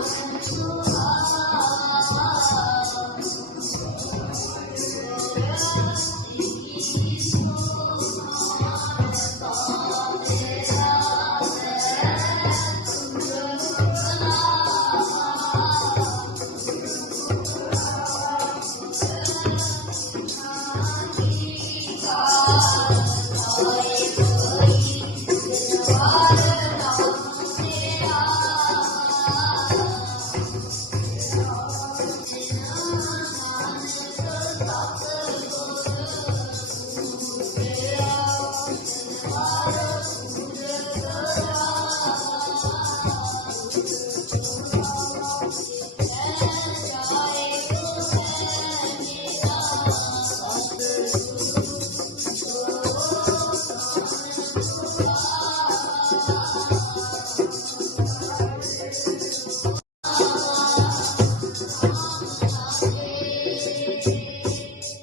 我想说。